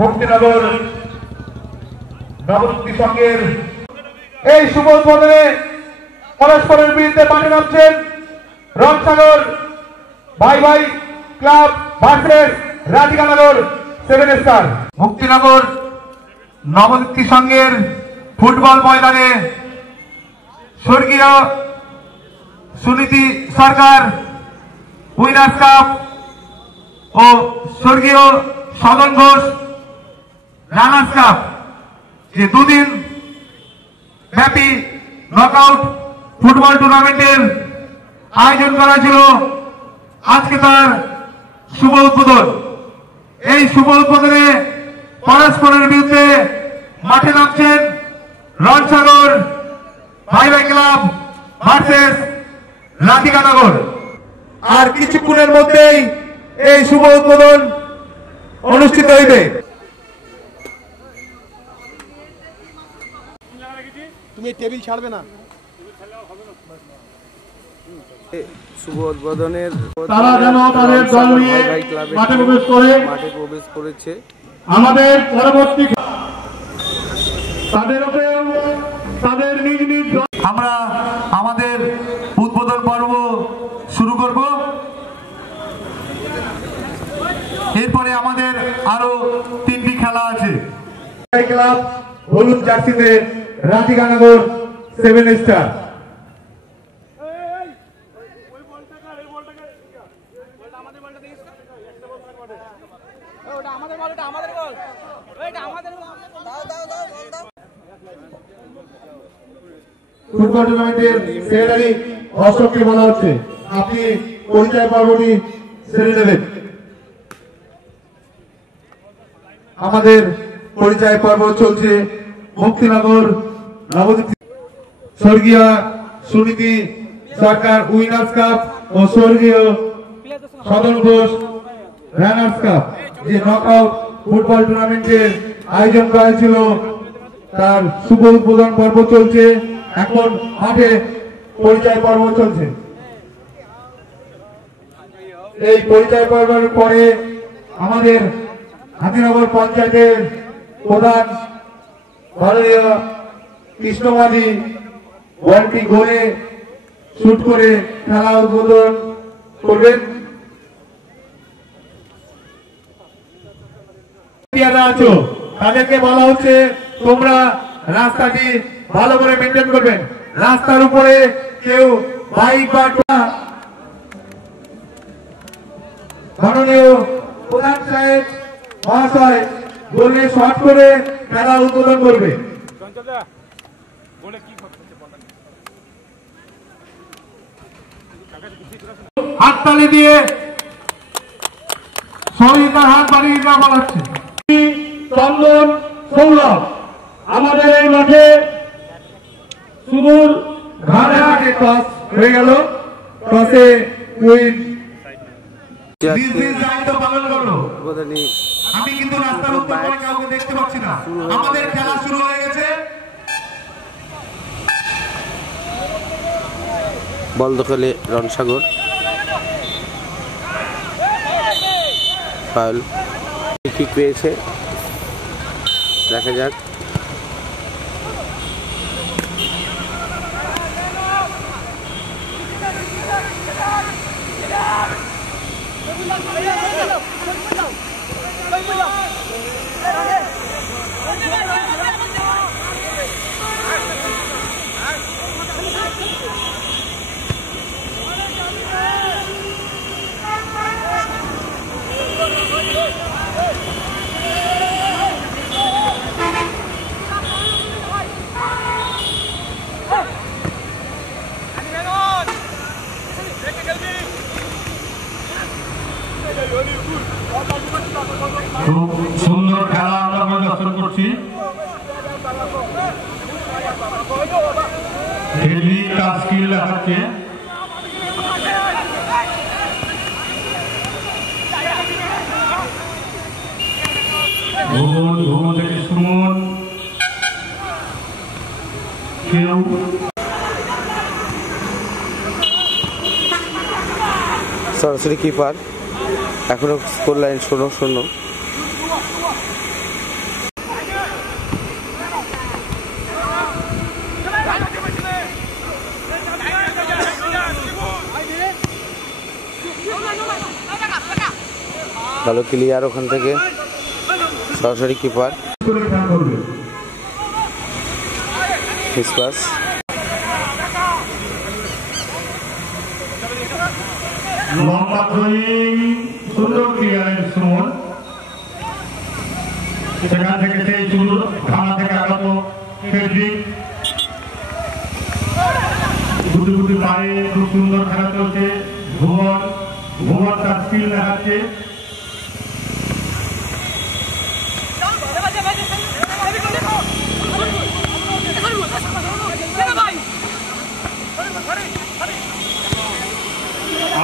মুক্তিনগর নবশক্তি সংঘের এই শুভ উদ্বোধনে পরস্পরের বিরুদ্ধে মাঠে নামছেন রণসাগর ভাই ভাই club versus রাধিকানগর 7 star. Muktinagar Nabashakti সংঘের ফুটবল ময়দানে স্বর্গীয় সুনীতি সরকার উইনার্স কাপ ও স্বর্গীয় সদন ঘোষ রানার্স কাপ যে দুদিন ব্যাপী নকআউট ফুটবল টুর্নামেন্টের আয়োজন করা ছিল, আজকে তার শুভ উদ্বোধন। এই শুভ উদ্বোধনে পরস্পরের বিরুদ্ধে মাঠে নামছেন রণসাগর ভাই ভাই ক্লাব ভার্সেস রাধিকানগর। আর কিছুক্ষণের মধ্যেই এই শুভ উদ্বোধন অনুষ্ঠিত হইবে। তুমি টেবিল ছাড়বে না। শুভ উদ্বোধনের তারা যেন তাদের দল নিয়ে মাঠে প্রবেশ করেছে। আমাদের পরবর্তী তাদের নিজ নিজ আমরা আমাদের উদ্বোধন পর্ব শুরু করব। এরপরে আমাদের আরো 3টি খেলা আছে। ক্লাব হলুদ জার্সিতে রাধিকানগর 7 স্টার। ফুটবল টুর্নামেন্টের সেক্রেটারি অশোককে বলা হচ্ছে আপনি পরিচয় পর্বটি সেরে নেবেন। আমাদের পরিচয় পর্ব চলছে মুক্তিনগর নবদ্বীপ স্বর্গীয় সুনীতি সরকার উইনার্স কাপ ও স্বর্গীয় সদন ঘোষ রানার্স কাপ যে নকআউট ফুটবল টুর্নামেন্টের আয়োজন করা হয়েছিল, তার শুভ উদ্বোধন পর্ব চলছে। এখন মাঠে পরিচয় পর্ব চলছে। এই পরিচয় পর্বের পরে আমাদের হাতিনগর পঞ্চায়েতের প্রধান ভারতীয় কৃষ্ণমাধি বলটি গোলে শুট করে খেলা উদ্বোধন করবেন। আছো তাদেরকে বলা হচ্ছে তোমরা রাস্তাটি ভালো করে মেনটেন করবেন। রাস্তার উপরে কেউ বাইক বা মাননীয় প্রধান সাহেব মহাশয় গোলে শট করে খেলা উদ্বোধন করবে। হাততালি দিয়ে সহযোগিতার হাত বাড়িয়ে দেওয়া বলা হচ্ছে। চন্দন সৌরভ আমাদের এই মাঠে সুদূর ঘাড়ে মাঠে টস হয়ে গেল। টসে উইন দায়িত্ব পালন করলো। আমি কিন্তু রাস্তার উপরে কাউকে দেখতে পাচ্ছি না। আমাদের খেলা শুরু হয়ে গেছে। বল দখলে রণসাগর, ফাউল কিক পেয়েছে, দেখা যাক। খুব সুন্দর খেলা আমরা প্রদর্শন করছি। হেভি কাজ স্কিল দেখাচ্ছে। ভুবন থেকে সুমন কেউ সরাসরি কিপার, এখনো স্কোর লাইন 0-0। ভালো ক্লিয়ার ওখান থেকে সরাসরি কিপার পাস লম্বা থ্রোয়িং, সুন্দর ক্লিয়ারেন্স সুমন। সেখান থেকে সেই সুন্দর খানা থেকে আগত ফেডরিক গুটি গুটি পায়ে খুব সুন্দর খেলা চলছে। ভুবন তার স্কিল দেখাচ্ছে।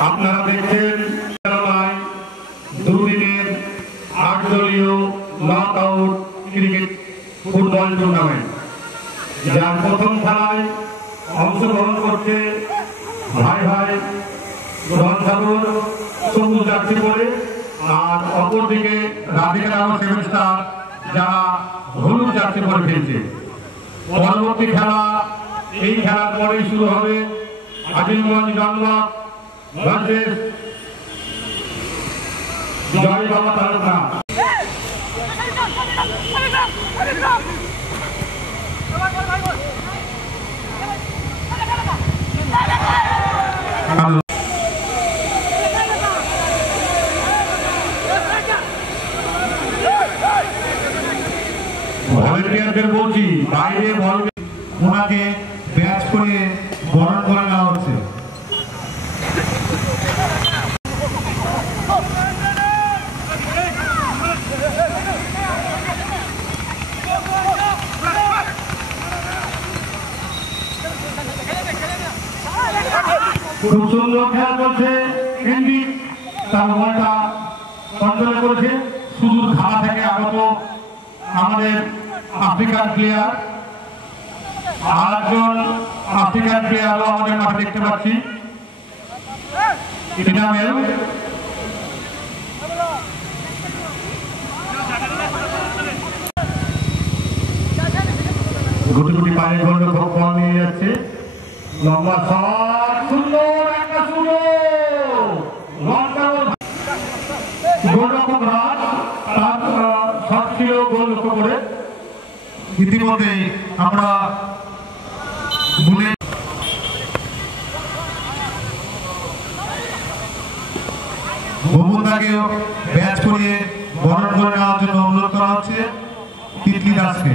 আপনারা দেখছেন দুদিনের 8 দলীয় knock out cricket football tournament, যার প্রথম খেলায় অংশগ্রহণ করছে ভাই রণসাগর সবুজ জার্সি পরে, আর অপরদিকে রাধিকা সেভেনস্টার যারা হলুদ জার্সি পরে খেলছে। পরবর্তী খেলা এই খেলার পরেই শুরু হবে। আজিমগঞ্জ জনবাদ ভার্সেস জয় বাবা তারকা। ভলেন্টিয়ারদের বলছি বাইরে ওনাকে ব্যাচ করে বরণ করে নেওয়া হচ্ছে। খুব সুন্দর খেলা করছে ইন্ডিক, তার বলটা কন্ট্রোল করেছে। সুদূর খালা থেকে আগত আমাদের আফ্রিকান প্লেয়ার, আর একজন আফ্রিকান প্লেয়ারও আমাদের মাঠে দেখতে পাচ্ছি, ইনামেল। গুটি গুটি পায়ে গোলরক্ষক বল নিয়ে যাচ্ছে। লম্বা শট, সুন্দর একটা শুরু। গোলরক্ষক রাজ তার শট ছিল গোল লক্ষ্য করে। ইতিমধ্যে আমরা ভবনদাকে ব্যাচ করিয়ে বরণ করে নেওয়ার জন্য অনুরোধ করা হচ্ছে তিতলি দাসকে।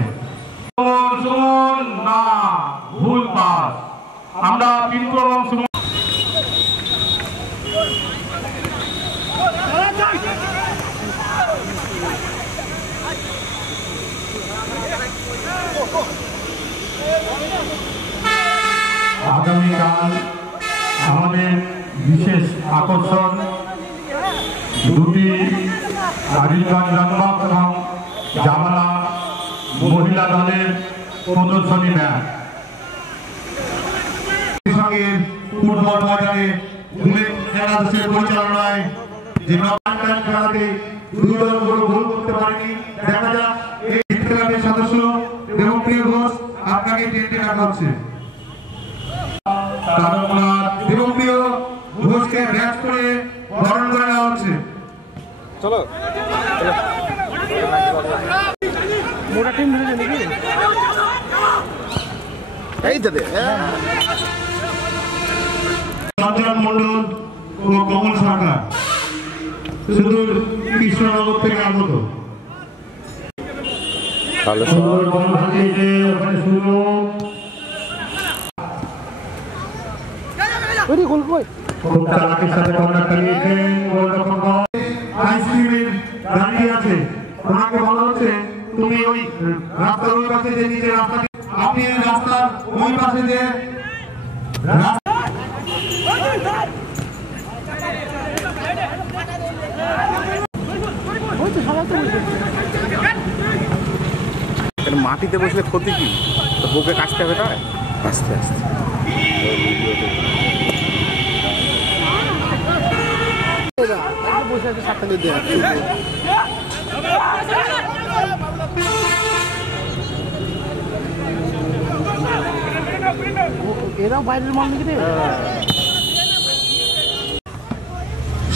না, ভুল পাস। আমরা পিন্টু এবং সুমন আগামীকাল আমাদের বিশেষ আকর্ষণ দুটি আজিমগঞ্জ জনবাদ এবং জামালা মহিলা দলের প্রদর্শনী ম্যাচ। ফুটবল ময়দানে পরিচালনায় যে খেলাতে দুই দল কোনো গোল করতে পারেনি। দেখা যাক এই ক্লাবের সদস্য দেবপ্রিয় ঘোষ আপনাকে টেন্টে রাখা হচ্ছে। দেবপ্রিয় ঘোষকে ব্যাচ করে বরণ করে নেওয়া হচ্ছে। চলো মোটা টিম ধরে নাকি এই যাবে সঞ্চালন মন্ডল ও কমল সরকার শুধু কৃষ্ণনগর থেকে আগত। খুব চালাকির সাথে কর্নারটা নিয়েছেন গোলরক্ষক। আইসক্রিমের দাঁড়িয়ে আছে, ওনাকে বলা হচ্ছে তুমি ওই রাস্তার ওই পাশে যে নিচে রাস্তা, আপনি রাস্তার ওই পাশে যে মাটিতে বসলে ক্ষতি কি? বুকে কাটতে হবে না, আস্তে আস্তে বসে আছে সাতটা দিয়ে এরাও বাইরের মাল নাকি রে।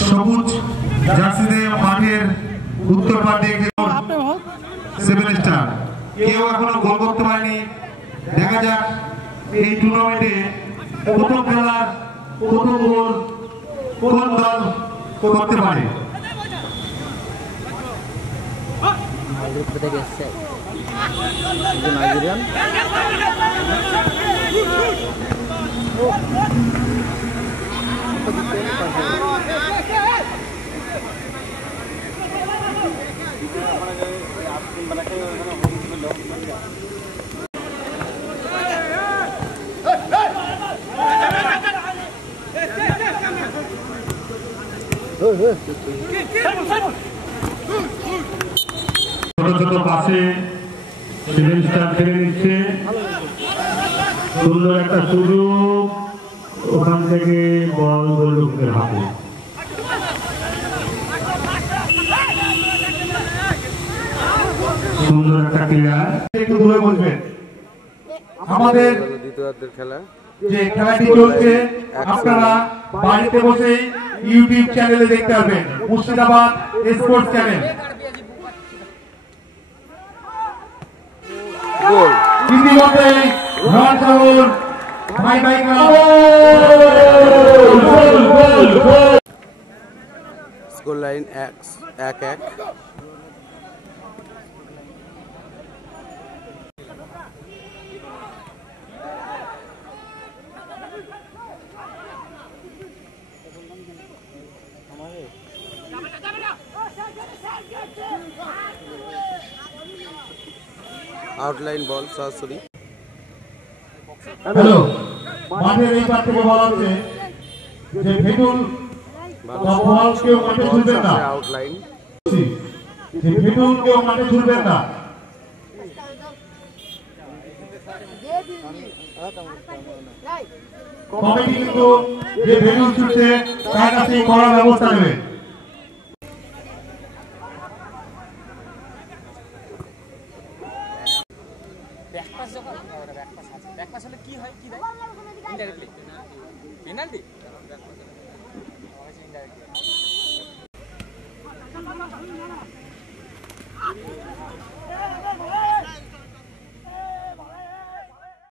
সবুজ জার্সিতে মাঠের উত্তর প্রান্তে 7 স্টার কেউ এখনো গোল করতে পারেনি। দেখা যাক এই টুর্নামেন্টে প্রথম খেলার প্রথম গোল কোন দল করতে পারে। ছোট ছোট পাশে 7 স্টার খেলে নিচ্ছে। সুন্দর একটা সুযোগ, ওখান থেকে বল গোলরক্ষকের হাতে। সুন্দর একটা ক্লিয়ার। একটু দূরে বসবেন। আমাদের দ্বিতীয়ার্ধের খেলা যে খেলাটি চলছে আপনারা বাড়িতে বসেই ইউটিউব চ্যানেলে দেখতে পাবেন, মুর্শিদাবাদ স্পোর্টস চ্যানেল। গোল ইতিমধ্যে রন সাগর ভাই ভাই স্কোর লাইন 1-1। আউটলাইন বল সরাসরি। হ্যালো, মাঠের এই পাশ থেকে বলা হচ্ছে যে ভেটুল বল কেউ মাঠে ছুঁড়বেন না। আউটলাইন যে ভেটুল কেউ মাঠে ছুঁড়বেন না। কমিটি কিন্তু যে ভেটুল ছুটছে তার কাছে করার ব্যবস্থা নেবে।